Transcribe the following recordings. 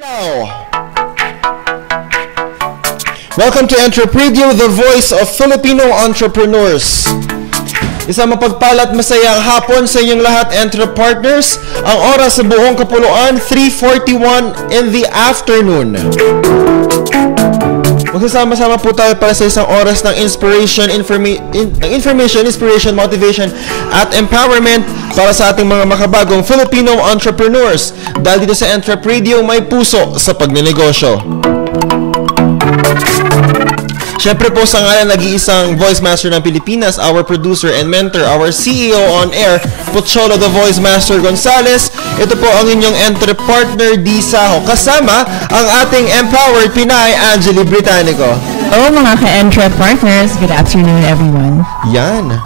Hello! Welcome to Entrep Radio, the voice of Filipino entrepreneurs. Isang mapagpalat masayang hapon sa inyong lahat, Entrep partners. Ang oras sa buong kapuluan, 3:41 in the afternoon. Magsasama-sama po tayo para sa isang oras ng information, inspiration, motivation, at empowerment para sa ating mga makabagong Filipino entrepreneurs. Dahil dito sa Entrep Radio, may puso sa pagnenegosyo. Siyempre po sa ngalan nag-iisang voice master ng Pilipinas, our producer and mentor, our CEO on air, Pocholo the Voice Master Gonzales. Ito po ang inyong Entrep partner, D. Saho. Kasama ang ating empowered Pinay, Angeli Britannico. Hello mga ka-Entrep partners. Good afternoon everyone. Yan.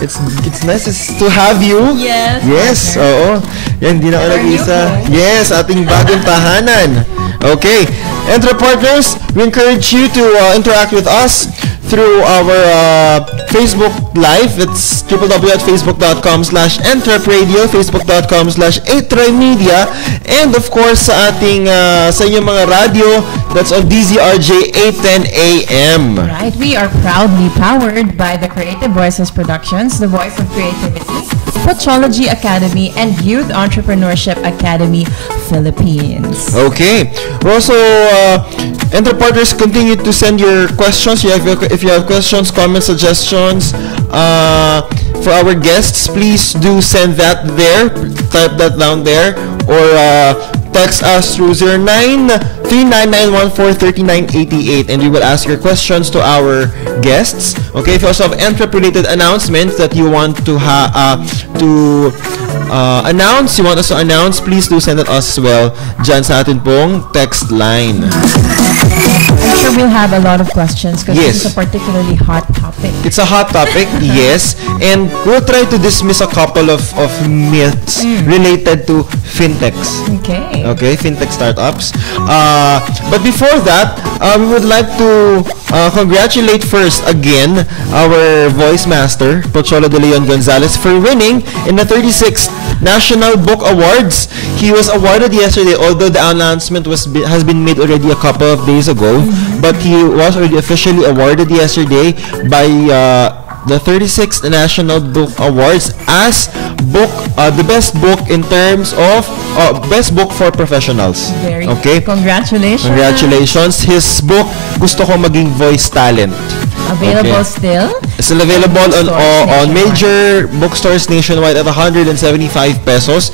It's nice to have you. Yes. Yes, oo. Yan, di na ako nag-isa. Yes, ating bagong tahanan. Okay. Entrep partners, we encourage you to interact with us through our Facebook Live. It's www.facebook.com/entrepradio, facebook.com/atrimedia, and of course sa ating sa inyong mga radio, that's on DZRJ 810 AM. Right, we are proudly powered by the Creative Voices Productions, the Voice of Creativity, Pochology Academy, and Youth Entrepreneurship Academy Philippines. Okay. Also, Entrep partners, continue to send your questions. If you have questions, comments, suggestions for our guests, please do send that there. Type that down there, or text us through 0939-914-3988, and we will ask your questions to our guests. Okay, if you also have Entrep-related announcements that you want to announce, you want us to announce, please do send it us as well dyan sa atin pong text line. I'm sure we'll have a lot of questions because Yes. this is a particularly hot topic. It's a hot topic, yes, and we'll try to dismiss a couple of myths related to fintechs. Okay, fintech startups. But before that, we would like to congratulate first again our voice master, Pocholo de Leon Gonzales, for winning in the 36th National Book Awards. He was awarded yesterday, although the announcement has been made already a couple of days ago, but he was already officially awarded yesterday by the 36th National Book Awards as the best book in terms of best book for professionals. Okay? Congratulations. His book, Gusto Ko Maging Voice Talent. Available still? It's still available on major bookstores nationwide at 175 pesos.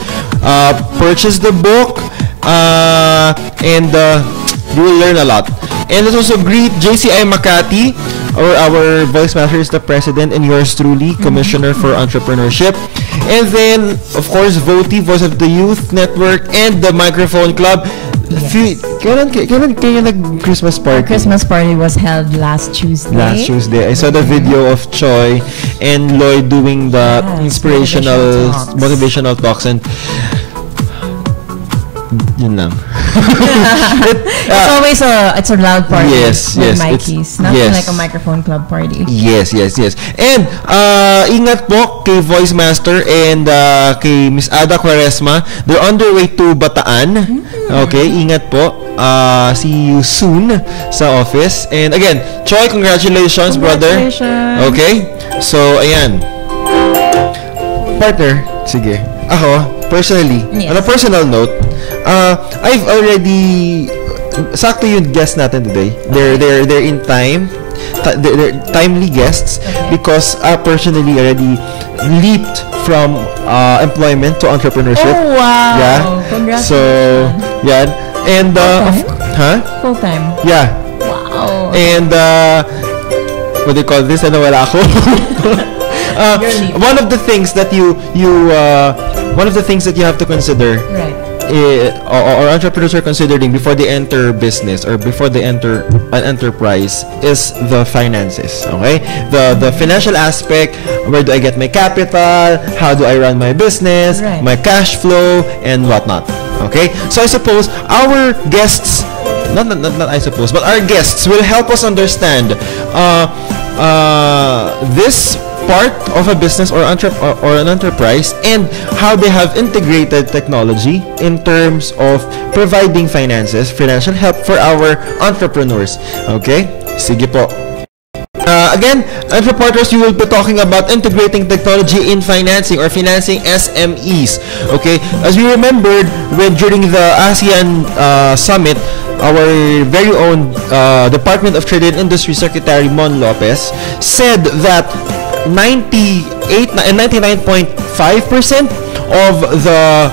Purchase the book and you will learn a lot. And let's also greet JCI Makati, our voice master is the president, and yours truly, Commissioner for Entrepreneurship. And then, of course, VOTI, Voice of the Youth Network, and the Microphone Club. Yes. Kailan kayo nag-Christmas party? Our Christmas party was held last Tuesday. I saw the video of Choi and Lloyd doing the inspirational, motivational talks, and yun lang. It's always a loud party. Yes, with yes. Mikeys. Nothing like a microphone club party. Yes. And ingat po kay Voice Master and kay Miss Ada Quaresma. They're on their way to Bataan. Okay, ingat po. See you soon sa office. And again, Choi, congratulations, brother. Okay? So, ayan. Partner, sige. Ako, personally, on a personal note, I've already sakto yung guest natin today. They're in time. They're timely guests because I personally already leaped from employment to entrepreneurship. Oh wow! Yeah. Congratulations. So, yeah. And Full time. Yeah. Wow. And what do you call this? Ano, wala ako. One of the things that you have to consider, right, or entrepreneurs are considering before they enter business or before they enter an enterprise is the finances. Okay, the financial aspect. Where do I get my capital? How do I run my business? Right. My cash flow and whatnot. Okay, so I suppose our guests, not I suppose, but our guests will help us understand this part of a business or an enterprise, and how they have integrated technology in terms of providing financial help for our entrepreneurs. Okay? Sige po. Again, Entrepreneurs, you will be talking about integrating technology in financing or financing SMEs. Okay, as we remembered during the ASEAN Summit, our very own Department of Trade and Industry Secretary Mon Lopez said that 99.5% of the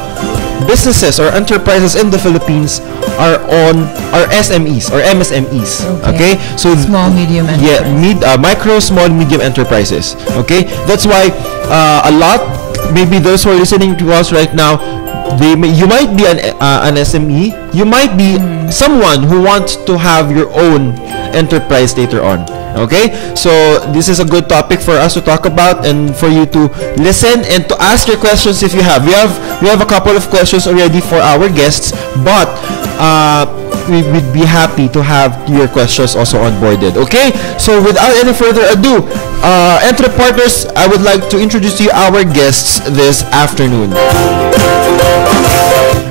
businesses or enterprises in the Philippines are SMEs or MSMEs. Okay, so small, medium enterprises. Micro, small, medium enterprises. Okay, that's why a lot, maybe those who are listening to us right now, you might be an SME, you might be someone who wants to have your own enterprise later on. Okay, so this is a good topic for us to talk about and for you to listen and to ask your questions if you have. We have a couple of questions already for our guests, but we would be happy to have your questions also onboarded. Okay, so without any further ado, Entrep Partners, I would like to introduce to you our guests this afternoon.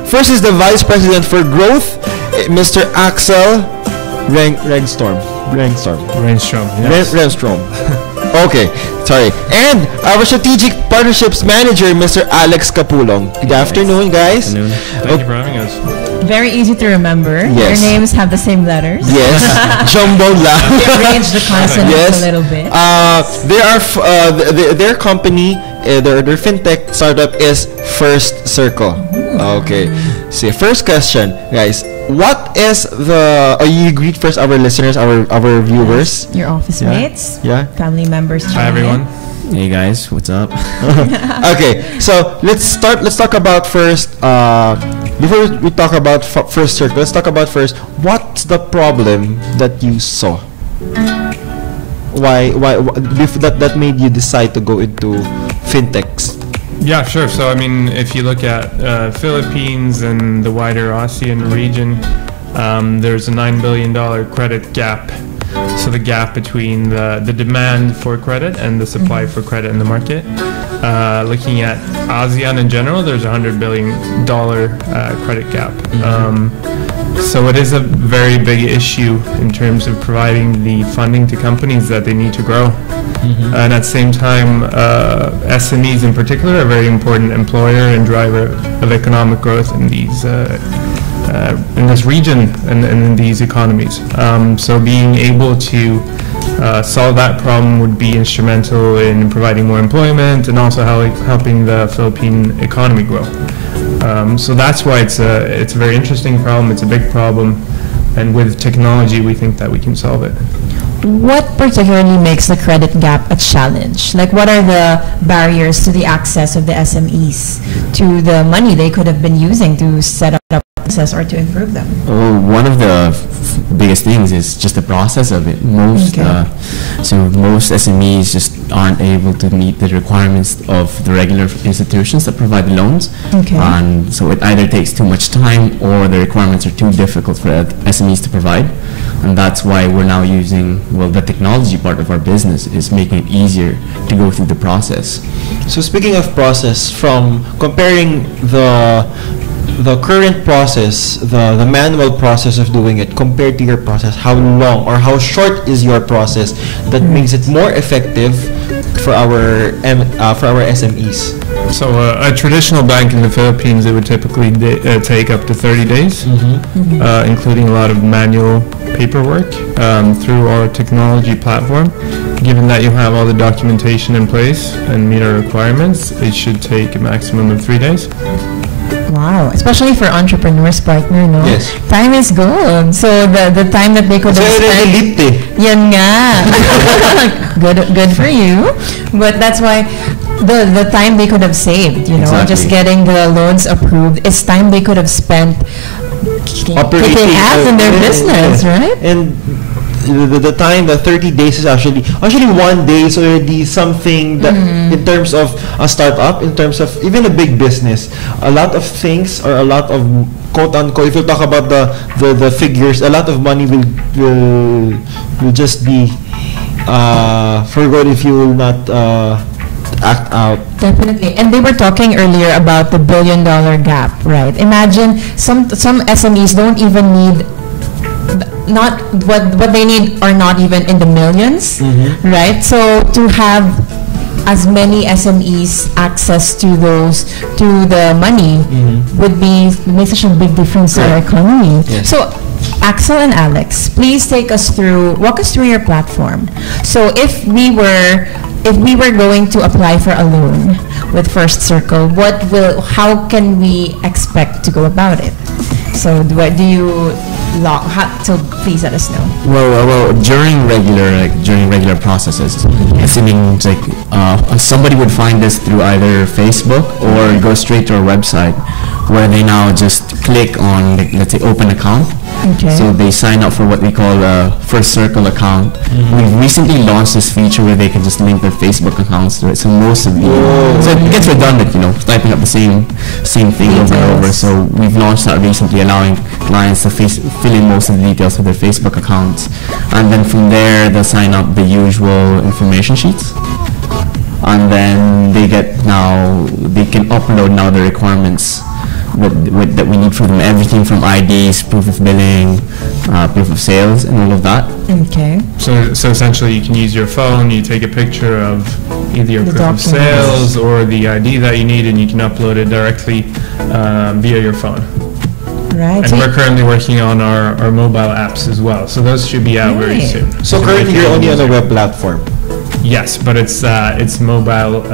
First is the Vice President for Growth, Mr. Axel Renstrom. Okay, sorry. And our Strategic Partnerships Manager, Mr. Alex Capulong. Good afternoon, guys. Good afternoon. Thank you for having us. Very easy to remember. Yes. Your names have the same letters. Yes. Jumbo lang. Arrange the consonants a little bit. Their company, their fintech startup is First Circle. Okay. So first question, guys. What is you greet first our listeners, our viewers, your office mates, family members. Hi everyone. Hey guys, what's up? Okay, so let's talk about first. Before we talk about First Circle, let's talk about first. What's the problem that you saw? Why that made you decide to go into fintechs? Yeah, sure. So, I mean, if you look at Philippines and the wider ASEAN region, there's a $9 billion credit gap. So the gap between the demand for credit and the supply for credit in the market. Looking at ASEAN in general, there's a $100 billion credit gap. So it is a very big issue in terms of providing the funding to companies that they need to grow. And at the same time, SMEs in particular are a very important employer and driver of economic growth in these in this region and in these economies. So being able to solve that problem would be instrumental in providing more employment and also helping the Philippine economy grow. So that's why it's a very interesting problem. It's a big problem, and with technology, we think that we can solve it. What particularly makes the credit gap a challenge? Like, what are the barriers to the access of the SMEs to the money they could have been using to set up process or to improve them? One of the biggest things is just the process of it. Most SMEs just aren't able to meet the requirements of the regular institutions that provide the loans. And so it either takes too much time or the requirements are too difficult for SMEs to provide. And that's why we're now using, the technology part of our business is making it easier to go through the process. So speaking of process, from comparing the current process, the manual process of doing it compared to your process, how long or how short is your process that makes it more effective for our SMEs? So a traditional bank in the Philippines, it would typically take up to 30 days, including a lot of manual paperwork. Through our technology platform, given that you have all the documentation in place and meet our requirements, it should take a maximum of 3 days. Wow, especially for entrepreneurs partner, no? Yes. Time is gold. So the time that they could have spent, yan nga. good for you. But that's why the time they could have saved, just getting the loans approved, is time they could have spent kicking ass in their business, right? And the time, the 30 days is actually 1 day is already something that in terms of a startup, in terms of even a big business, a lot of things or a lot of quote unquote, if you talk about the figures, a lot of money will just be for good if you will not act out. Definitely. And they were talking earlier about the $1 billion gap, right? Imagine some SMEs don't even need, not what they need are not even in the millions, right? So to have as many SMEs access to the money would make such a big difference to our economy. Yes. So Axel and Alex, please walk us through your platform. So if we were going to apply for a loan with First Circle, how can we expect to go about it? So so please let us know. Well, during regular processes, assuming somebody would find us through either Facebook or go straight to our website, where they now just click on, let's say, open account. Okay. So they sign up for what we call a First Circle account. We've recently launched this feature where they can just link their Facebook accounts to it. So so it gets redundant, typing up the same thing over and over. So we've launched that recently, allowing clients to fill in most of the details of their Facebook accounts, and then from there they'll sign up the usual information sheets, and then they can upload now the requirements that we need from them, everything from IDs, proof of billing, proof of sales, and all of that. Okay. So essentially, you can use your phone. You take a picture of either your proof of sales or the ID that you need, and you can upload it directly via your phone. Right. And we're currently working on our mobile apps as well. So those should be out very soon. So currently, you're only on a web platform. Yes, but it's mobile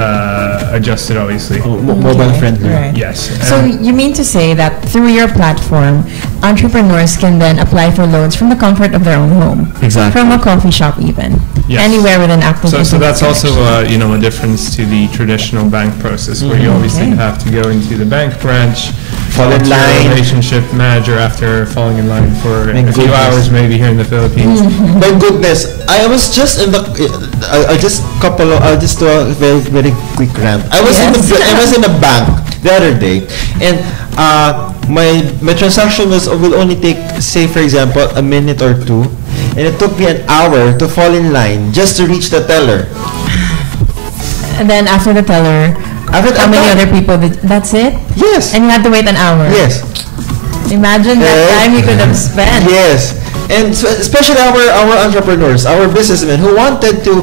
adjusted, obviously. Mobile friendly. Right. Yes. So you mean to say that through your platform, entrepreneurs can then apply for loans from the comfort of their own home, exactly, from a coffee shop, even anywhere with an active. So that's also a difference to the traditional bank process, where you obviously have to go into the bank branch, fall in line, relationship manager after falling in line for a few hours, maybe here in the Philippines. My goodness, I was just in the. I'll just do a very very quick rant. I was in a bank the other day, and my transaction will only take, say for example, a minute or two, and it took me an hour to fall in line just to reach the teller. And then after the teller, how many other people that's it? Yes. And you had to wait an hour? Yes. Imagine that time you could have spent. Yes. And so especially our entrepreneurs, our businessmen who wanted to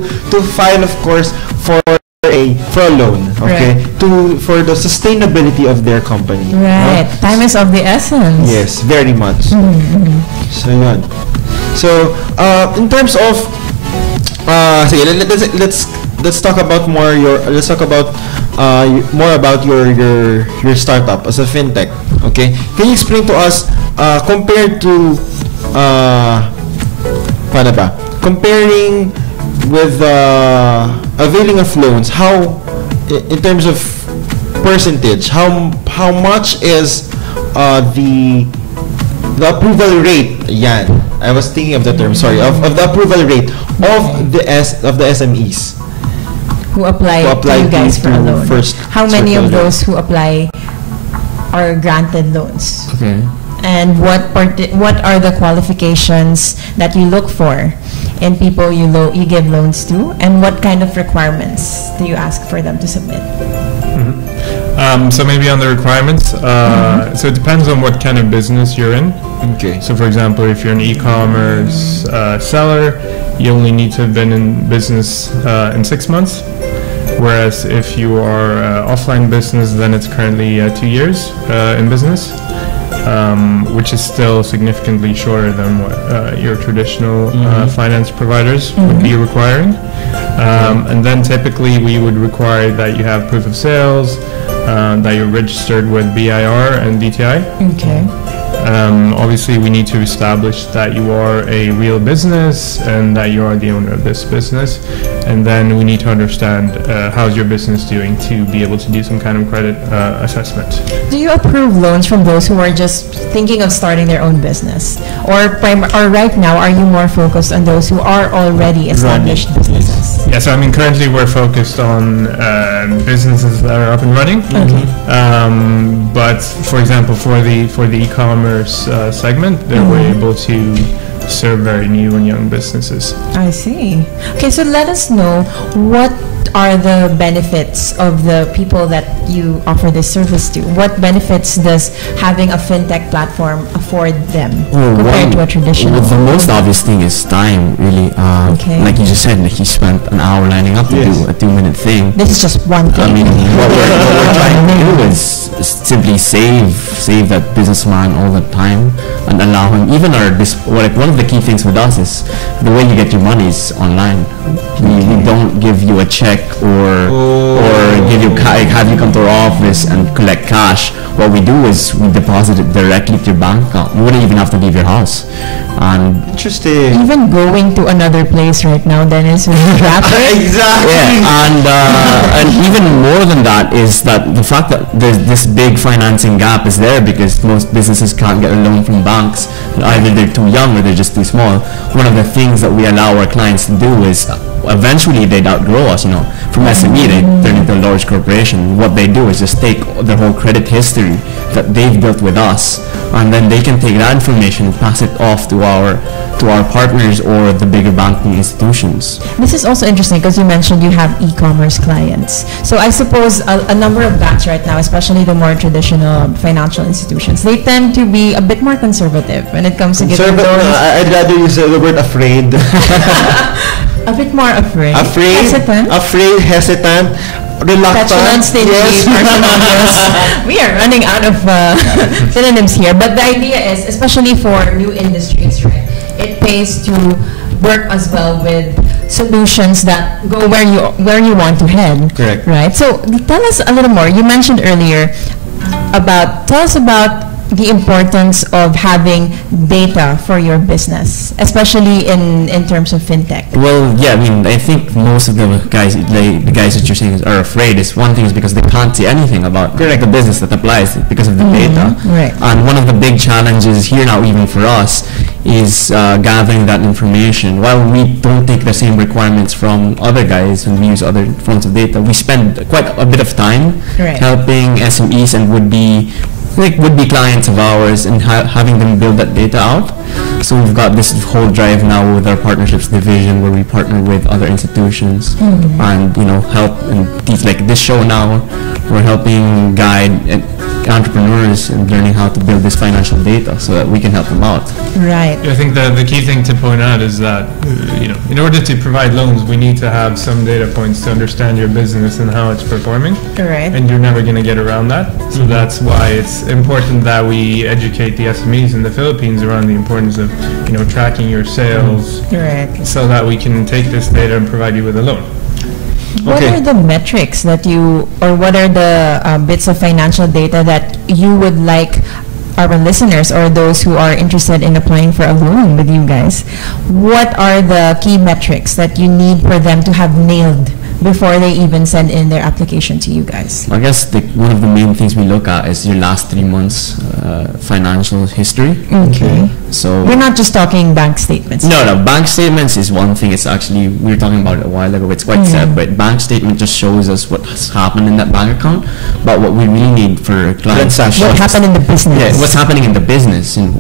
file, of course, for a loan, okay, for the sustainability of their company. Right. Time is of the essence. Yes, very much. So yun. So in terms of let's talk about more about your startup as a fintech. Okay, can you explain to us compared to comparing with availing of loans, how in terms of percentage, how much is the approval rate? Yan, I was thinking of the term. Sorry, of the approval rate of the SMEs who apply to you guys for a loan. How many of those who apply are granted loans? Okay. And what are the qualifications that you look for in people you give loans to, and what kind of requirements do you ask for them to submit? So maybe on the requirements, so it depends on what kind of business you're in. Okay. So for example, if you're an e-commerce seller, you only need to have been in business in 6 months. Whereas if you are offline business, then it's currently 2 years in business, which is still significantly shorter than what your traditional finance providers would be requiring. And then typically we would require that you have proof of sales, that you're registered with BIR and DTI. Okay. Obviously, we need to establish that you are a real business and that you are the owner of this business. And then we need to understand how's your business doing to be able to do some kind of credit assessment. Do you approve loans from those who are just thinking of starting their own business? Or right now, are you more focused on those who are already established businesses? Yeah, so I mean, currently we're focused on businesses that are up and running. Okay. But for example, for the e-commerce segment, then we're able to serve very new and young businesses. I see. Okay, so let us know what are the benefits of the people that you offer this service to? What benefits does having a fintech platform afford them compared to a traditional? Well, the most obvious thing is time, really. Like you just said, like you spent an hour lining up to do a 2-minute thing. This is just one thing. I mean, what we're trying to do is simply save that businessman all the time and allow him, even one of the key things with us is the way you get your money is online. We don't give you a check or have you come to our office and collect cash. What we do is we deposit it directly to your bank account. You wouldn't even have to leave your house. And interesting. Even going to another place right now, Dennis, with traffic. Exactly. Yeah, and even more than that is that the fact that there's this big financing gap is there because most businesses can't get a loan from banks. Either they're too young or they're just too small. One of the things that we allow our clients to do is eventually they'd outgrow us, From SME, they turn into a large corporation. What they do is just take their whole credit history that they've built with us, and then they can take that information and pass it off to our partners or the bigger banking institutions. This is also interesting because you mentioned you have e-commerce clients. So I suppose a number of banks right now, especially the more traditional financial institutions, they tend to be a bit more conservative when it comes to giving loans. I'd rather use the word afraid. A bit more afraid. Hesitant, reluctant. Yes. We are running out of synonyms here. But the idea is, especially for new industries, right, it pays to work as well with solutions that go where you want to head. Correct. Right. So tell us a little more. You mentioned earlier tell us about the importance of having data for your business, especially in terms of fintech. Well, yeah, I mean, I think most of the guys that you're saying are afraid. Is one thing is because they can't see anything about the business that applies because of the data. Right. And one of the big challenges here now, even for us, is gathering that information. While we don't take the same requirements from other guys and we use other forms of data, we spend quite a bit of time helping SMEs and would be clients of ours and having them build that data out. So we've got this whole drive now with our partnerships division where we partner with other institutions and help and teach. Like this show now, we're helping guide entrepreneurs and learning how to build this financial data so that we can help them out. Right. I think the key thing to point out is that in order to provide loans, we need to have some data points to understand your business and how it's performing. Right. And you're never going to get around that. So that's why it's important that we educate the SMEs in the Philippines around the importance of tracking your sales, so that we can take this data and provide you with a loan. What are the metrics that what are the bits of financial data that you would like our listeners or those who are interested in applying for a loan with you guys? What are the key metrics that you need for them to have nailed before they even send in their application to you guys? I guess one of the main things we look at is your last 3 months financial history. Okay. So we're not just talking bank statements. No, bank statements is one thing. It's actually, we were talking about it a while ago. It's quite separate. Bank statement just shows us what has happened in that bank account, but what we really need for clients, what happened in the business. Yeah, what's happening in the business, and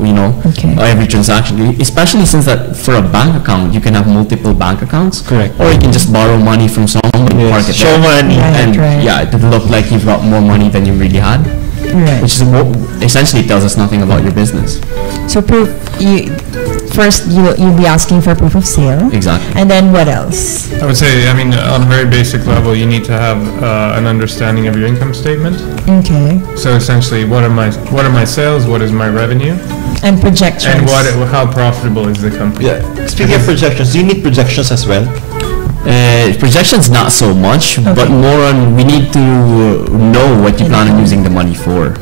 every transaction. Especially since that for a bank account, you can have multiple bank accounts. Correct. Or you can just borrow money from someone. Park it show money, it would look like you've got more money than you really had, which is essentially tells us nothing about your business. So first you'll be asking for proof of sale. Exactly. And then what else? I would say, on a very basic level, you need to have an understanding of your income statement. Okay. So essentially, what are my sales? What is my revenue? And projections. And how profitable is the company? Yeah. Speaking of projections, do you need projections as well? Projections not so much, but more on we need to know what you plan on using the money for.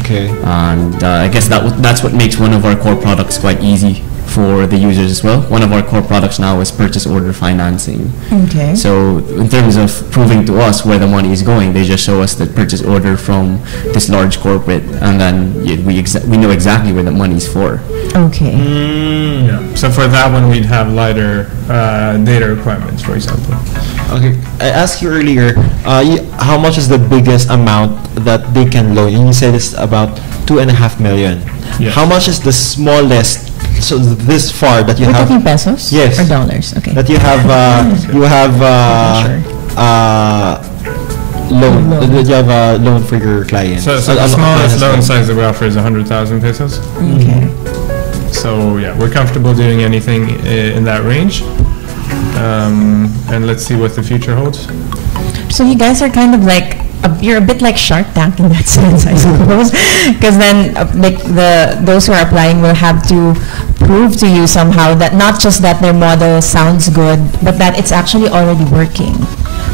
Okay. And I guess that's what makes one of our core products quite easy for the users as well. One of our core products now is purchase order financing. Okay. So in terms of proving to us where the money is going, they just show us the purchase order from this large corporate, and then we know exactly where the money is for. Okay. Yeah. So for that one, we'd have lighter data requirements, for example. Okay. I asked you earlier, how much is the biggest amount that they can loan? And you said it's about 2.5 million. Yes. How much is the smallest so this far that you We're have. Talking pesos? Yes. Or dollars? Okay. That you have loan. You have a loan for your clients. So the smallest loan size that we offer is 100,000 pesos. Okay. So yeah, we're comfortable doing anything in that range. And let's see what the future holds. So you guys are kind of like you're a bit like Shark Tank in that sense, I suppose, because then like those who are applying will have to prove to you somehow that not just that their model sounds good, but that it's actually already working,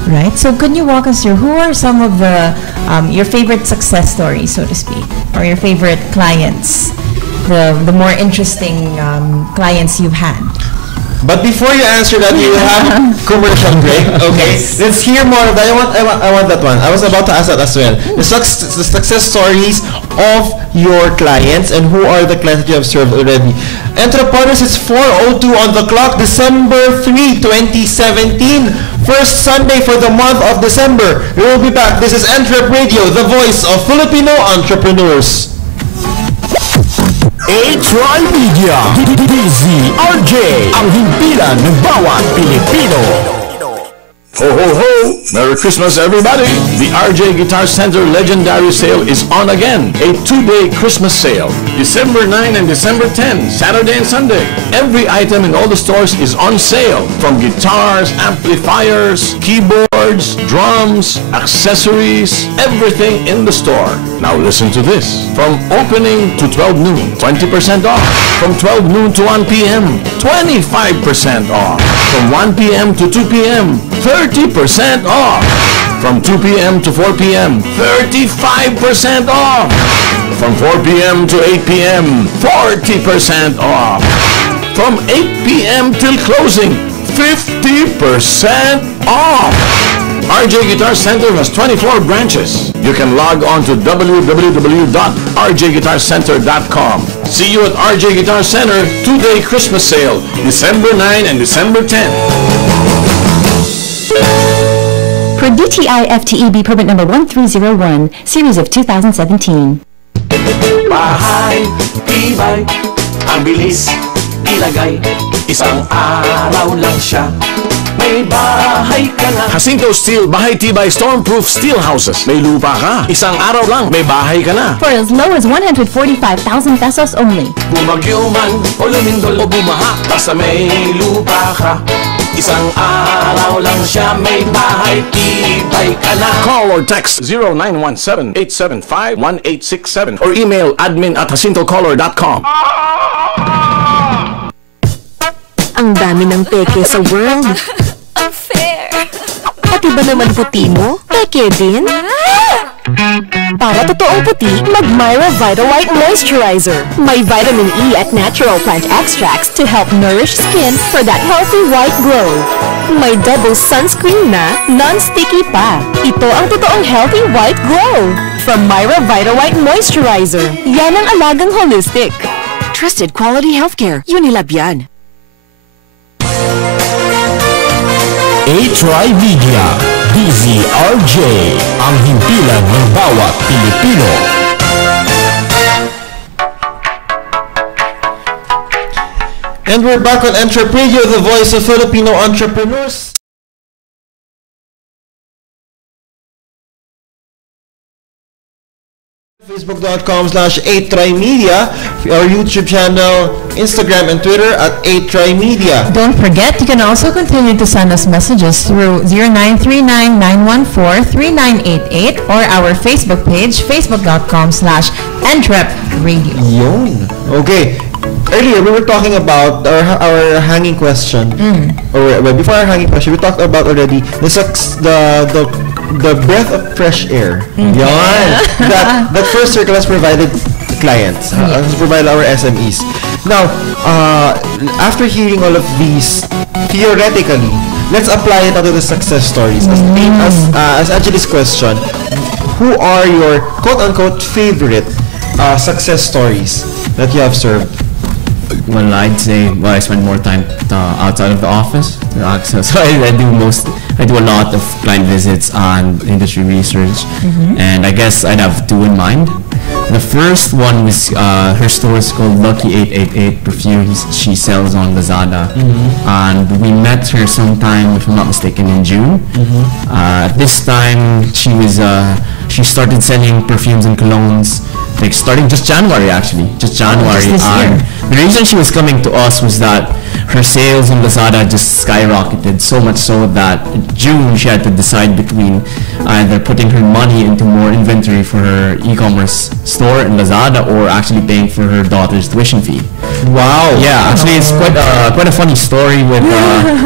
right? So could you walk us through who are some of the your favorite success stories, so to speak, or your favorite clients, the more interesting clients you've had? But before you answer that, you have commercial break. Okay, let's hear more of that. I want that one. I was about to ask that as well. The success stories of your clients and who are the clients that you have served already. Entrepreneurs, it's 4:02 on the clock. December 3, 2017. First Sunday for the month of December. We will be back. This is Entrep Radio, the voice of Filipino entrepreneurs. Entrep Media, DZRJ, ang himpilan ng bawat Pilipino. Ho, ho, ho! Merry Christmas, everybody! The RJ Guitar Center Legendary Sale is on again. A 2-day Christmas sale. December 9 and December 10, Saturday and Sunday. Every item in all the stores is on sale. From guitars, amplifiers, keyboards, drums, accessories, everything in the store. Now listen to this. From opening to 12 noon, 20% off. From 12 noon to 1 p.m., 25% off. From 1 p.m. to 2 p.m., 30% off. From 2 p.m. to 4 p.m., 35% off. From 4 p.m. to 8 p.m., 40% off. From 8 p.m. till closing, 50% off. RJ Guitar Center has 24 branches. You can log on to www.rjguitarcenter.com. See you at RJ Guitar Center 2-day Christmas sale, December 9 and December 10. Per DTI FTEB permit number 1301, series of 2017. Bahay, tibay, ang bilis, ilagay, isang araw lang siya. May bahay ka na. Jacinto Steel Bahay Tibay Stormproof Steel Houses. May lupa ka. Isang araw lang, may bahay ka na. For as low as 145,000 pesos only. Bumagyo man o lumindol o bumaha, basta may lupa ka. Isang araw lang siya, may bahay tibay ka na. Call or text 0917-875-1867 or email admin@jacintocolor.com. Ang dami ng peke sa world. Unfair. Pati ba naman puti mo? Peke din? Para totoong puti, mag-Myra Vita White Moisturizer. May vitamin E at natural plant extracts to help nourish skin for that healthy white glow. May double sunscreen na, non-sticky pa. Ito ang totoong healthy white glow. From Myra Vita White Moisturizer. Yan ang alagang holistic. Trusted quality healthcare. Unilab yan. Entrep Media, DZRJ, ang himpilan ng bawat Pilipino. And we're back on Entrep Radio, the voice of Filipino entrepreneurs. Facebook.com/8trymedia, our YouTube channel, Instagram and Twitter at 8trymedia. Don't forget, you can also continue to send us messages through 0939-914-3988 or our Facebook page, facebook.com/Entrep Radio. Yun. Okay. Earlier, we were talking about our hanging question. Or well, before our hanging question, we talked about already the breath of fresh air. Yan. That first circle has provided clients, has provided our SMEs. Now, after hearing all of these, theoretically, let's apply it onto the success stories. As Angeli's question, who are your quote-unquote favorite success stories that you have served? Well, I'd say, I spend more time outside of the office. So I do a lot of client visits and industry research. And I guess I'd have two in mind. The first one was her store is called Lucky 888 Perfumes. She sells on Lazada, and we met her sometime, if I'm not mistaken, in June. This time she started selling perfumes and colognes, like starting just January actually, just January. The reason she was coming to us was that her sales on Lazada just skyrocketed, so much so that in June she had to decide between either putting her money into more inventory for her e-commerce store in Lazada or actually paying for her daughter's tuition fee. Wow. Yeah, actually it's quite a funny story with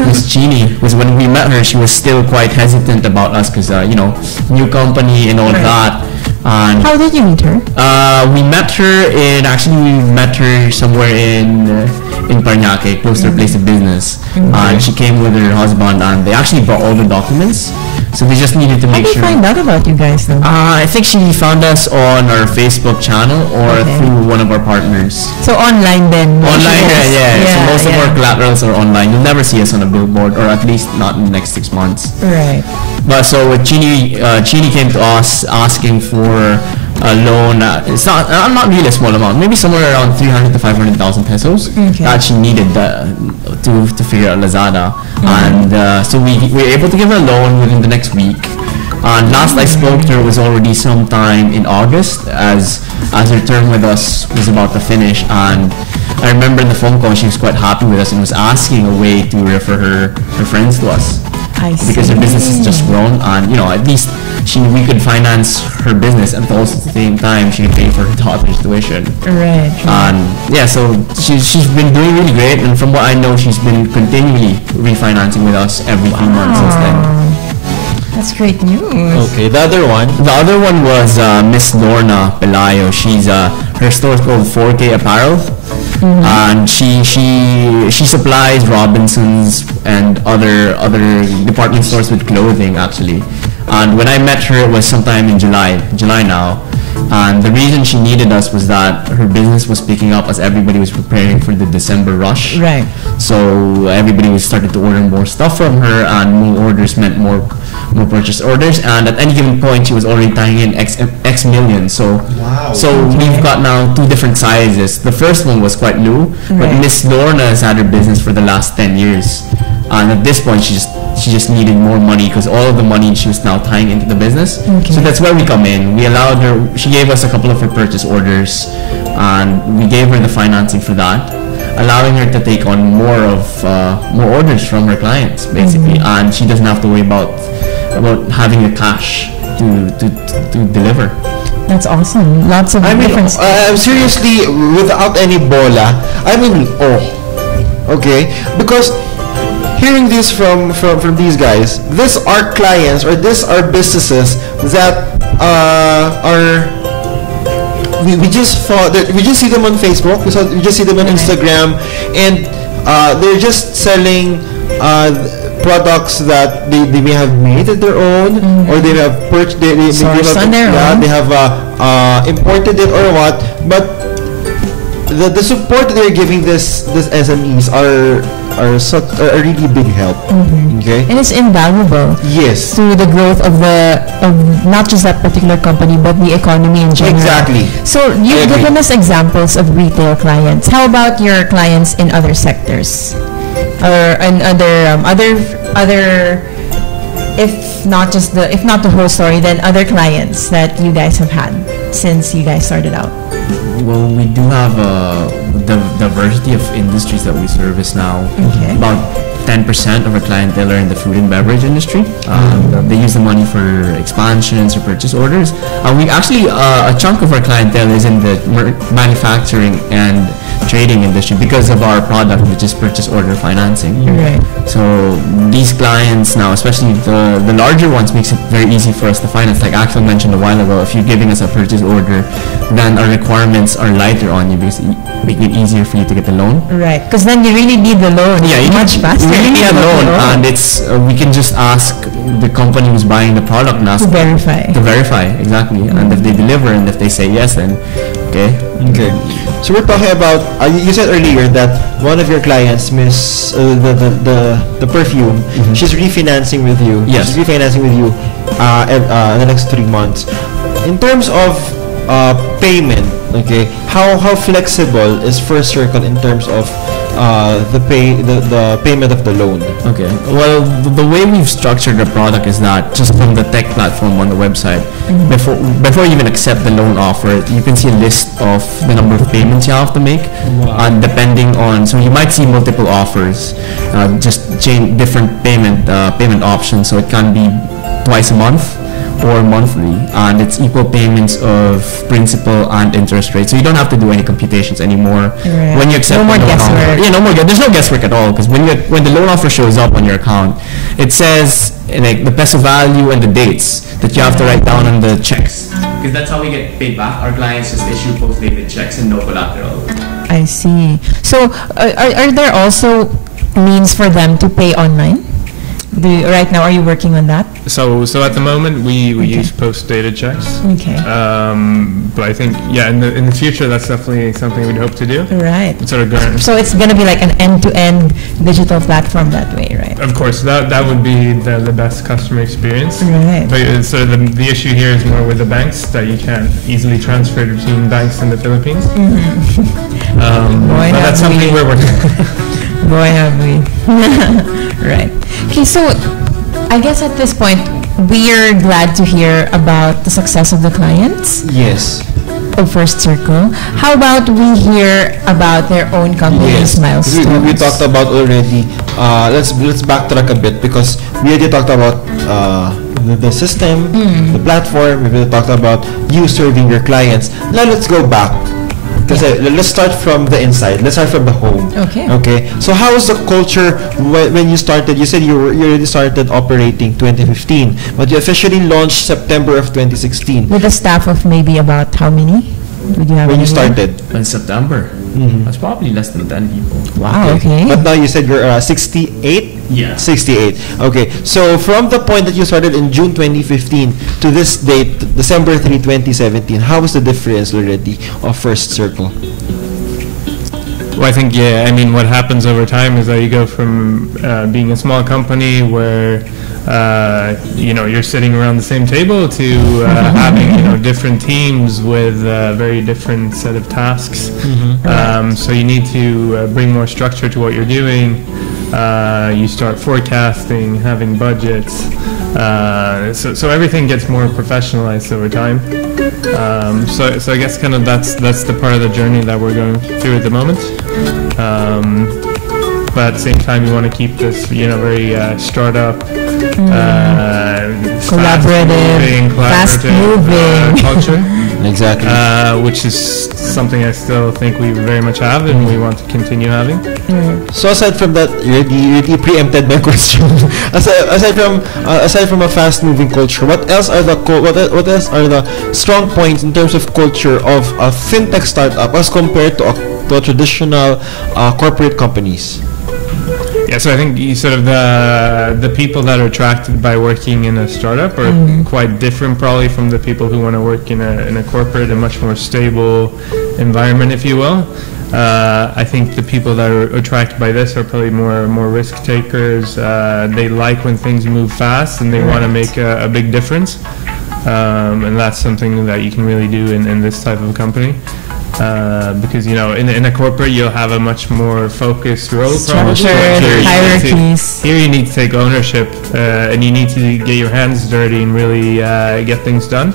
Miss Jeannie, because when we met her she was still quite hesitant about us because new company and all that. And how did you meet her? We met her somewhere in Paranaque, close to her place of business. And she came with her husband, and they actually brought all the documents. So they just needed to make sure. How did they find out about you guys though? I think she found us on our Facebook channel or through one of our partners. So online then? Online, yeah. So most of our collaterals are online. You'll never see us on a billboard, or at least not in the next 6 months. Right. But so with Chini came to us asking for a loan. It's not really a small amount. Maybe somewhere around 300 to 500,000 pesos that she needed to figure out Lazada. And so we were able to give her a loan within the next week. And last I spoke to her was already sometime in August, as her term with us was about to finish. And I remember in the phone call she was quite happy with us and was asking a way to refer her friends to us. Because her business has just grown, and at least we could finance her business, and also at the same time she could pay for her daughter's tuition. Right. And so she's been doing really great, and from what I know, she's been continually refinancing with us every few months since then. That's great news. Okay, the other one was Miss Lorna Pelayo. Her store is called 4K Apparel. And she supplies Robinsons and other department stores with clothing actually. And when I met her, it was sometime in July now. And the reason she needed us was that her business was picking up as everybody was preparing for the December rush. Right. So everybody was started to order more stuff from her, and more orders meant more purchase orders. And at any given point, she was already tying in X million. So we've got now 2 different sizes. The first one was quite new, but Miss Lorna has had her business for the last 10 years. And at this point, she just needed more money because all of the money she was now tying into the business. So that's where we come in. We allowed her. She gave us a couple of her purchase orders, and we gave her the financing for that, allowing her to take on more orders from her clients basically, and she doesn't have to worry about having the cash to deliver. That's awesome. Lots of different stuff. Seriously, without any bola, okay, because hearing this from these guys, these are clients or these are businesses that we just see them on Facebook, we just see them on Instagram, and they're just selling products that they may have made at their own, or they have purchased, they have imported it or what. But the support they're giving this SMEs are a really big help. Okay, and it's invaluable. Yes, to the growth of not just that particular company, but the economy in general. Exactly. So you've given us examples of retail clients. How about your clients in other sectors, or in other? If not the whole story, then other clients that you guys have had since you guys started out. Well, we do have the diversity of industries that we service now. About 10% of our clientele are in the food and beverage industry. They use the money for expansions or purchase orders. We actually, a chunk of our clientele is in the manufacturing and trading industry because of our product, which is purchase order financing. Right. So these clients now, especially the larger ones, makes it very easy for us to finance. Like Axel mentioned a while ago, if you're giving us a purchase order, then our requirements are lighter on you, because making it easier for you to get the loan. Right, because then you really need the loan. Yeah, you much faster. We really need a loan, and it's we can just ask the company who's buying the product and ask to verify. Exactly, and if they deliver and if they say yes, then okay. So we're talking about you said earlier that one of your clients, Miss the perfume, she's refinancing with you. Yes. She's refinancing with you in the next 3 months. In terms of payment, okay, how flexible is First Circle in terms of the payment of the loan? Okay. Well, the way we've structured the product is that just from the tech platform on the website, before you even accept the loan offer, you can see a list of the number of payments you have to make, and depending on, so you might see multiple offers, just change different payment options. So it can be twice a month or monthly, and it's equal payments of principal and interest rate. So you don't have to do any computations anymore when you accept no more guesswork. There's no guesswork at all, because when the loan offer shows up on your account, it says like the peso value and the dates that you have to write down on the checks, because that's how we get paid back. Our clients just issue post-dated checks and no collateral. I see. So are there also means for them to pay online? Right now, are you working on that? So at the moment we use post-dated checks. Okay. But I think in the future that's definitely something we'd hope to do. Right. Sort of so it's gonna be like an end-to-end digital platform that way, right? Of course, that would be the best customer experience. Right. But so the issue here is more with the banks, that you can't easily transfer between banks in the Philippines. But that's something we're working on. Boy, have we. Right. Okay, so I guess at this point, we are glad to hear about the success of the clients. Yes. Of First Circle. How about we hear about their own company's milestones? We talked about already. Let's backtrack a bit, because we already talked about the system, the platform. We already talked about you serving your clients. Now let's go back. Let's start from the inside. Let's start from the home. Okay. So how was the culture when you started? You said you already started operating 2015, but you officially launched September of 2016. With a staff of maybe about how many? Would you have when you started? In September. That's probably less than 10 people. Wow, okay. But now you said you're 68? Yeah. 68. Okay. So from the point that you started in June 2015 to this date, December 3, 2017, how was the difference already of First Circle? Well, I think, what happens over time is that you go from being a small company where you're sitting around the same table to having different teams with a very different set of tasks. So you need to bring more structure to what you're doing. You start forecasting, having budgets. So everything gets more professionalized over time. So I guess kind of that's the part of the journey that we're going through at the moment. But at the same time, you want to keep this, very startup, collaborative, fast-moving culture. Exactly. Which is something I still think we very much have, and we want to continue having. So aside from that, you preempted my question. aside from a fast-moving culture, what else are the strong points in terms of culture of a fintech startup as compared to traditional corporate companies? Yeah, so I think sort of the people that are attracted by working in a startup are quite different probably from the people who want to work in a corporate, a much more stable environment, if you will. I think the people that are attracted by this are probably more risk takers. They like when things move fast and they want to make a big difference. And that's something that you can really do in this type of company. Because in a corporate you'll have a much more focused role, structured hierarchies. Here you need to take ownership, and you need to get your hands dirty and really get things done.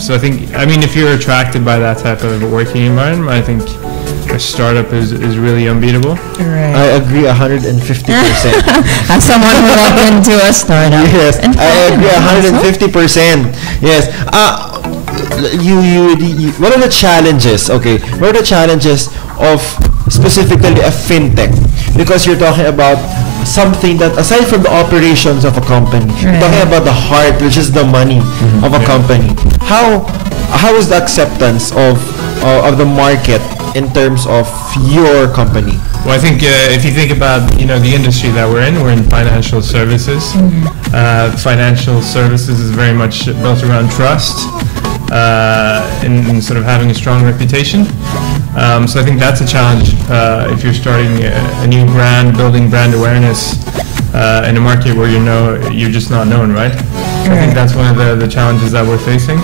So I think, if you're attracted by that type of working environment, I think a startup is really unbeatable. Right. I agree 150%. As someone who walked into a startup. Yes, I agree 150%. Yes. What are the challenges? Okay, what are the challenges of specifically a fintech? Because you're talking about something that, aside from the operations of a company, you're talking about the heart, which is the money of a company. How is the acceptance of the market in terms of your company? Well, I think if you think about the industry that we're in financial services. Financial services is very much built around trust. And sort of having a strong reputation. So I think that's a challenge if you're starting a new brand, building brand awareness in a market where you're just not known, right? I think that's one of the challenges that we're facing.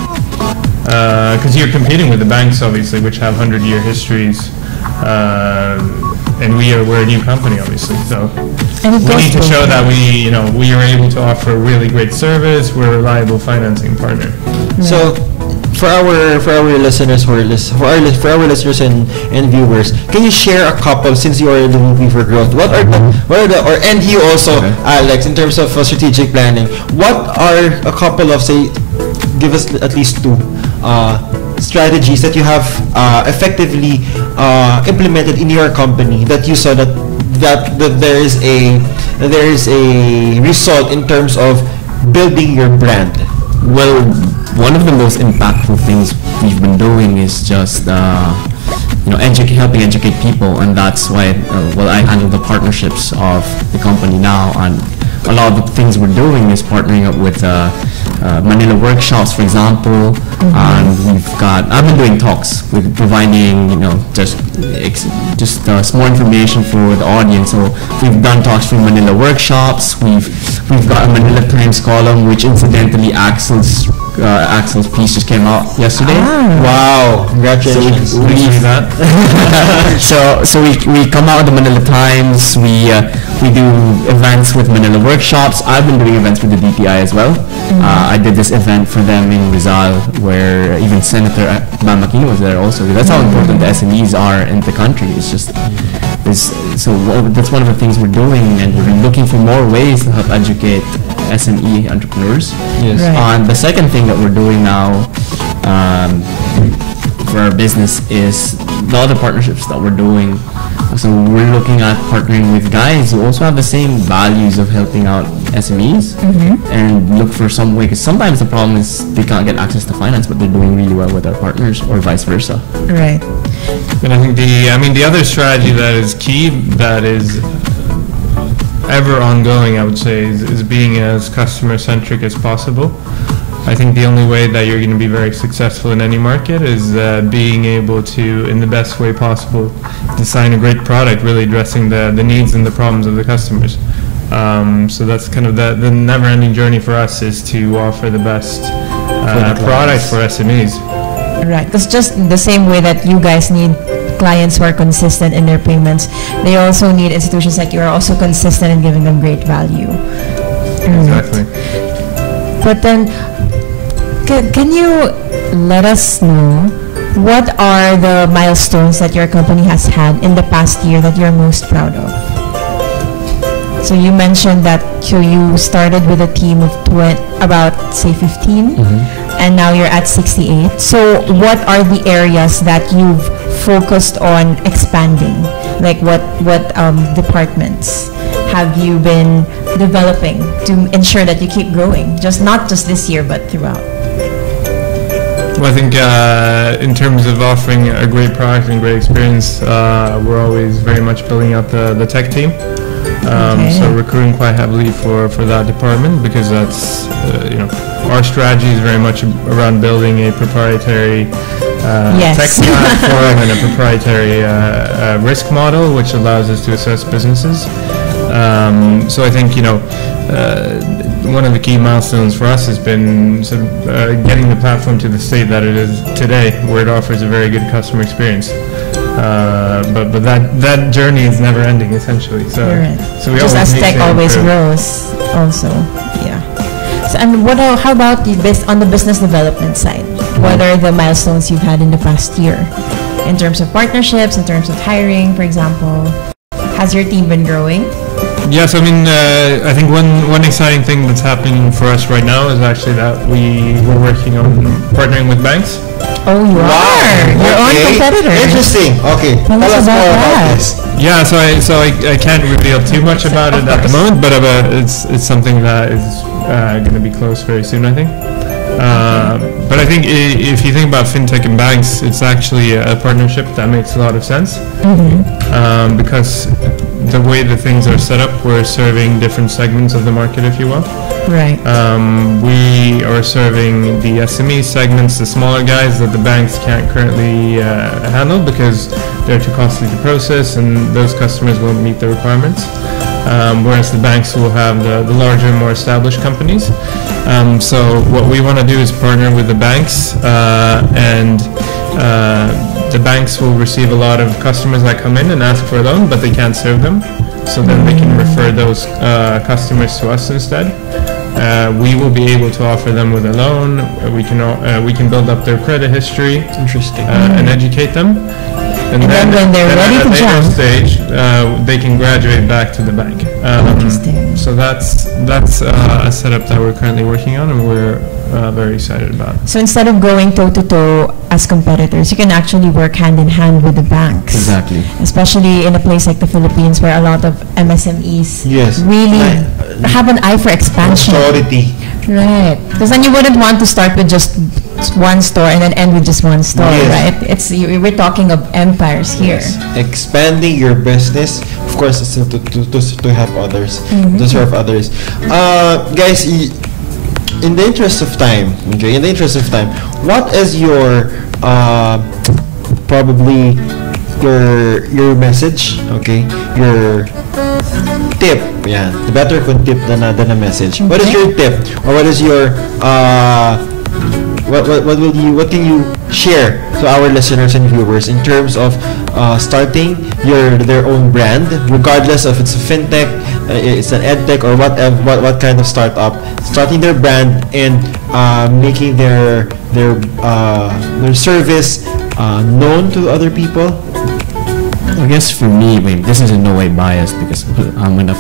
because you're competing with the banks, obviously, which have 100-year histories, and we're a new company, obviously. So we need to show that we are able to offer a really great service. We're a reliable financing partner. So, for our listeners for our listeners and viewers, can you share a couple, since you are in the movie for growth? And you also, Alex, in terms of strategic planning, what are a couple of, say, give us at least two strategies that you have effectively implemented in your company that you saw that there is a result in terms of building your brand? Well, one of the most impactful things we've been doing is just helping educate people, and that's why I handle the partnerships of the company now, and a lot of the things we're doing is partnering up with Manila workshops, for example, and I've been doing talks with providing just small information for the audience. So we've done talks for Manila workshops. We've got a Manila Times column, which incidentally Axel's piece just came out yesterday. Wow! Congratulations! So we come out with the Manila Times. We do events with Manila workshops. I've been doing events with the DTI as well. I did this event for them in Rizal, where even Senator Bam Aquino was there also. That's how important the SMEs are in the country. It's just that's one of the things we're doing, and we're looking for more ways to help educate SME entrepreneurs. Yes. Right. And the second thing that we're doing now for our business is the other partnerships that we're doing. So we're looking at partnering with guys who also have the same values of helping out SMEs, and look for some way, because sometimes the problem is they can't get access to finance, but they're doing really well with our partners, or vice versa. Right. And I think the other strategy that is key, that is ever ongoing, I would say, is being as customer-centric as possible. I think the only way that you're going to be very successful in any market is being able to, in the best way possible, design a great product, really addressing the needs and the problems of the customers. So that's kind of the never-ending journey for us, is to offer the best product for SMEs. Right, because just the same way that you guys need clients who are consistent in their payments, they also need institutions like you are also consistent in giving them great value. Exactly. But then, can you let us know what are the milestones that your company has had in the past year that you're most proud of? So you mentioned that you started with a team of about say 15, and now you're at 68. So what are the areas that you've focused on expanding? Like what departments have you been developing to ensure that you keep growing, not just this year but throughout? Well, I think in terms of offering a great product and great experience, we're always very much building out the tech team. So recruiting quite heavily for that department, because that's our strategy is very much around building a proprietary tech platform and a proprietary risk model, which allows us to assess businesses. So I think one of the key milestones for us has been sort of getting the platform to the state that it is today, where it offers a very good customer experience. But that journey is never ending, essentially. So we just always as tech always grows, also. Yeah. So, and how about on the business development side? What are the milestones you've had in the past year, in terms of partnerships, in terms of hiring, for example? Has your team been growing? Yes, I mean, I think one exciting thing that's happening for us right now is actually that we're working on partnering with banks. Oh, you are your own competitor. Interesting. Okay, tell us more about this. Yeah, so I can't reveal too much about it at the moment, but it's something that is going to be close very soon, I think. But I think if you think about fintech and banks, it's actually a partnership that makes a lot of sense, because the way the things are set up, we're serving different segments of the market, if you will. Right. We are serving the SME segments, the smaller guys that the banks can't currently handle because they're too costly to process, and those customers won't meet the requirements. whereas the banks will have the larger, more established companies. So what we want to do is partner with the banks, and the banks will receive a lot of customers that come in and ask for a loan, but they can't serve them. So then they can refer those customers to us instead. We will be able to offer them with a loan. We can build up their credit history. Interesting. And educate them. And then when they're ready to jump, stage, they can graduate back to the bank. So that's a setup that we're currently working on, and we're very excited about. So instead of going toe-to-toe as competitors, you can actually work hand-in-hand with the banks. Exactly. Especially in a place like the Philippines, where a lot of MSMEs really have an eye for expansion. Authority. Right. Because then you wouldn't want to start with just one store and then end with just one store, right? We're talking of empires here. Yes. Expanding your business, of course, is to help others, to serve others. Guys, in the interest of time, what is your probably your message, your tip, the better kung tip than a message. What is your tip, or what is your what can you share to our listeners and viewers in terms of starting their own brand, regardless of it's a fintech, it's an edtech, or what kind of startup, starting their brand and making their service known to other people? I guess for me, this is in no way biased because I'm a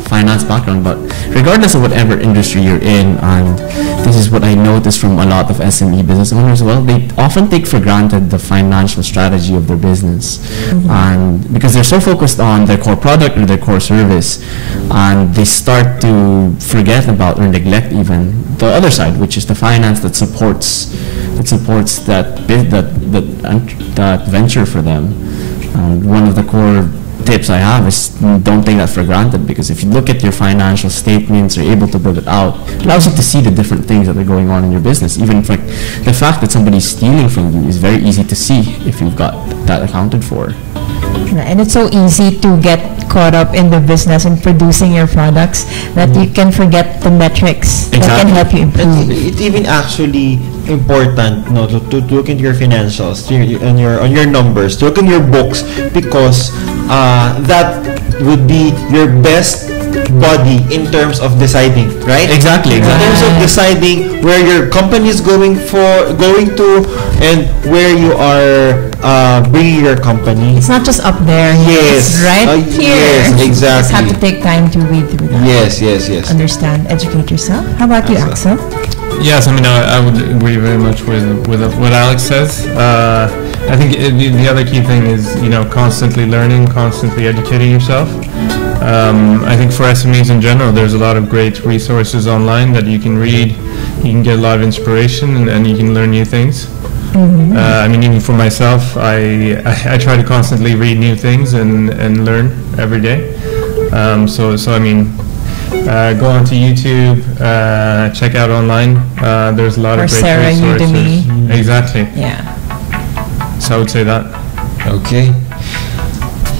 finance background, but regardless of whatever industry you're in, and this is what I notice from a lot of SME business owners as well, they often take for granted the financial strategy of their business. And because they're so focused on their core product or their core service, and they start to forget about or neglect even the other side, which is the finance that supports that venture for them. One of the core tips I have is don't take that for granted, because if you look at your financial statements, you're able to build it out, it allows you to see the different things that are going on in your business. Even if, the fact that somebody's stealing from you is very easy to see if you've got that accounted for. And it's so easy to get caught up in the business and producing your products that you can forget the metrics that can help you improve. It's even actually important to look into your financials, on your numbers, to look in your books, because that would be your best body in terms of deciding, right? Exactly. In terms of deciding where your company is going to, and where you are bringing your company. It's not just up there. Yes. It's right here. Yes, exactly. You just have to take time to read through that. Yes. Understand, educate yourself. How about you, Axel? Yes, I would agree very much with what Alex says. I think the other key thing is, constantly learning, constantly educating yourself. I think for SMEs in general, there's a lot of great resources online that you can read. You can get a lot of inspiration, and you can learn new things. Even for myself, I try to constantly read new things and learn every day. Go onto YouTube, check out online. There's a lot of great resources. Udemy. Exactly. Yeah. So I would say that. Okay.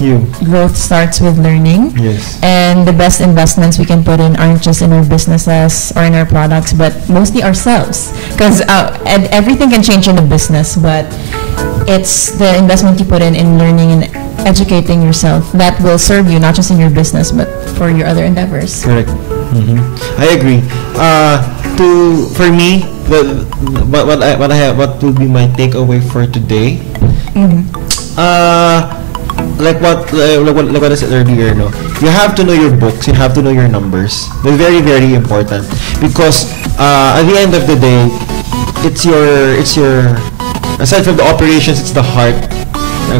You. Growth starts with learning. Yes. And the best investments we can put in aren't just in our businesses or in our products, but mostly ourselves. Because and everything can change in a business, but it's the investment you put in learning and educating yourself that will serve you, not just in your business, but for your other endeavors. Correct. I agree. For me, what will be my takeaway for today? Like what I said earlier, you have to know your books, you have to know your numbers. They're very, very important, because at the end of the day, it's your aside from the operations, it's the heart.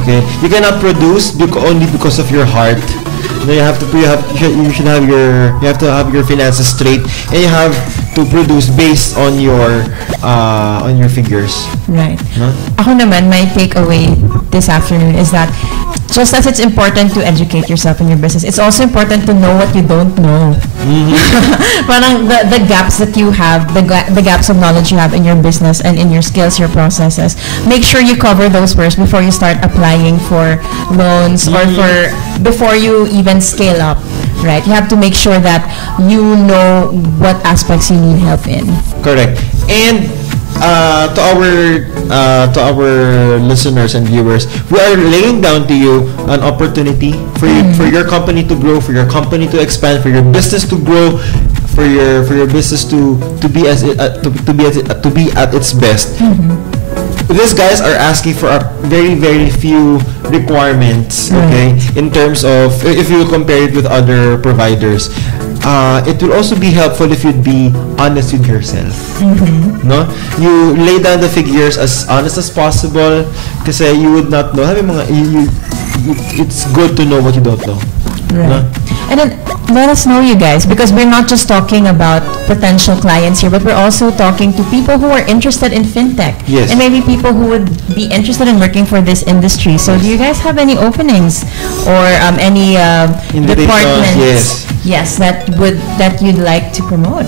Okay, you cannot produce only because of your heart. You have to have your finances straight, and you have to produce based on your figures. Right. Ako naman, my takeaway this afternoon is that just as it's important to educate yourself in your business, it's also important to know what you don't know. Parang the gaps that you have, the gaps of knowledge you have in your business and in your skills, your processes. Make sure you cover those first before you start applying for loans or before you even scale up. right? You have to make sure that you know what aspects you need help in. Correct. And to our listeners and viewers, we are laying down to you an opportunity for you, for your company to grow, for your company to expand, for your business to grow, for your business to be at its best. These guys are asking for a very, very few requirements, okay, in terms of, if you compare it with other providers. It will also be helpful if you'd be honest with yourself. No? You lay down the figures as honest as possible kasi you would not know. It's good to know what you don't know. Right. No? And then let us know, you guys, because we're not just talking about potential clients here, but we're also talking to people who are interested in fintech. Yes. And maybe people who would be interested in working for this industry. So do you guys have any openings or any departments? Yes, that you'd like to promote?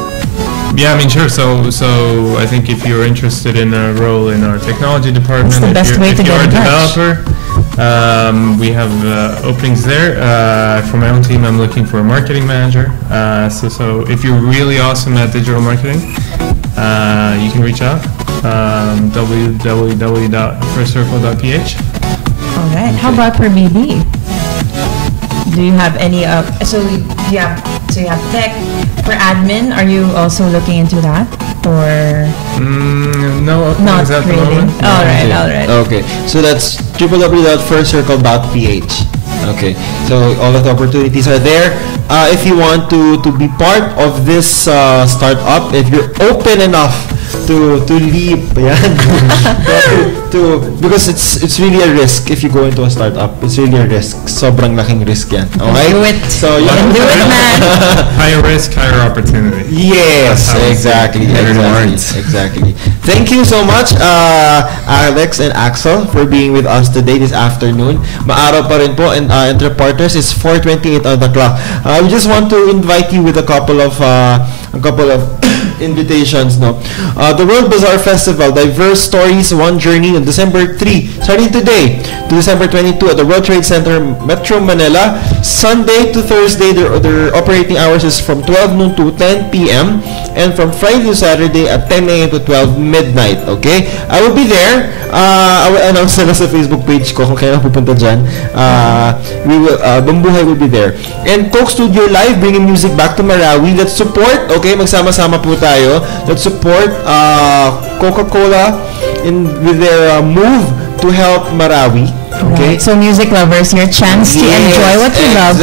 Yeah, I mean, sure. So I think if you're interested in a role in our technology department, that's the best way to if you're get a developer, we have openings there. For my own team, I'm looking for a marketing manager. So if you're really awesome at digital marketing, you can reach out. www.firstcircle.ph. All right. How about for BB? Do you have any? So you have tech. For admin, are you also looking into that, or no? Not at the really. moment. All right. Okay, so that's www.firstcircle.ph. Okay, so all of the opportunities are there. If you want to be part of this startup, if you're open enough to leap, because it's really a risk if you go into a startup. It's really a risk. Sobrang laking risk yan. Okay? Do it. So you can do it, man. Higher risk, higher opportunity. Yes, exactly. Thank you so much, Alex and Axel, for being with us today this afternoon. Maaraw pa rin po, and Entrep Partners is 4:28 on the clock. We just want to invite you with a couple of invitations, no? The World Bazaar Festival, Diverse Stories, One Journey on December 3, starting today to December 22 at the World Trade Center, Metro Manila. Sunday to Thursday, their operating hours is from 12 noon to 10 p.m. and from Friday to Saturday at 10 a.m. to 12 midnight. Okay? I will be there. I will announce na sa Facebook page ko kung kailan pupunta dyan. Bambuhay will be there. And Coke Studio Live, bringing music back to Marawi. Let's support, okay? Magsama-sama po tayo. Let's support Coca-Cola with their move to help Marawi. Okay. Right. So music lovers, your chance to enjoy what you love.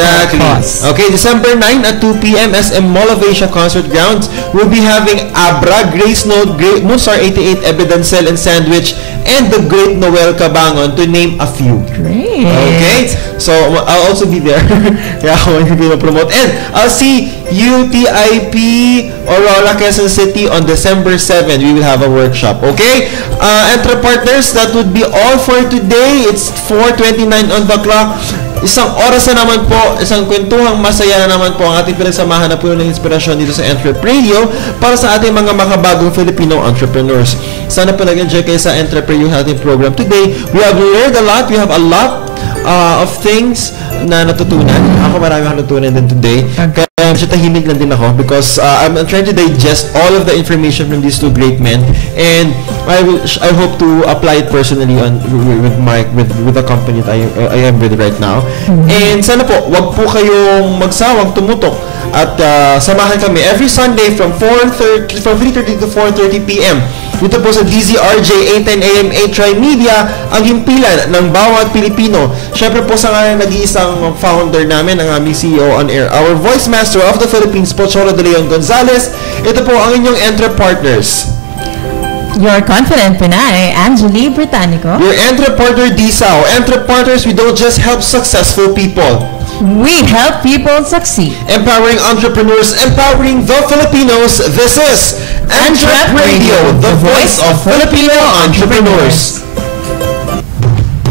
Okay, December 9 at 2 p.m. SM Mall of Asia Concert Grounds. We'll be having Abra, Grace Note, Musar 88, Evidencel and Sandwich, and the Great Noel Cabangon, to name a few. Great. Okay, so I'll also be there. Yeah, I want to be promote. And I'll see UTIP Aurora, Quezon City on December 7. We will have a workshop. Okay, Entrep Partners, that would be all for today. It's 4:29 on the clock. Isang oras na naman po, isang kwentuhang masaya na naman po ang ating pinagsamahan na puno ng inspirasyon dito sa Entrep Radio para sa ating mga makabagong Filipino entrepreneurs. Sana po nag-enjoy kayo sa Entrep Radio ating program today. We have learned a lot. We have a lot of things na natutunan. Ako marami akong natutunan din today. Kaya medyo tahimik lang din ako because I'm trying to digest all of the information from these two great men, and I hope to apply it personally with the company that I am with right now. And sana po, wag po kayong magsawang tumutok at samahan kami every Sunday from 3:30 to 4:30 p.m. Dito po sa DZRJ 810 AM 8 Media, ang himpilan ng bawat Pilipino. Syempre po sa ngayon nag-iisang founder namin, ang aming CEO on air, our voice master of the Philippines, Pocholo de Leon Gonzalez. Ito po ang inyong Entrep Partners. Your confident Pinay, Angeli Britannico. Your Entrep Partner, Disao. Entrep Partners, we don't just help successful people. We help people succeed. Empowering entrepreneurs, empowering the Filipinos. This is Entrep Radio, the voice of Filipino entrepreneurs.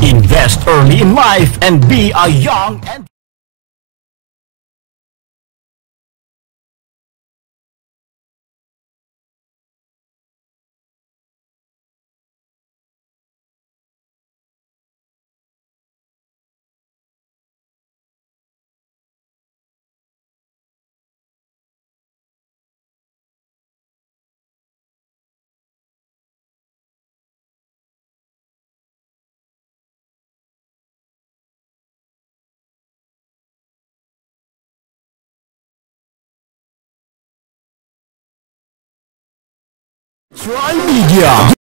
Invest early in life and be a young and Tri Media.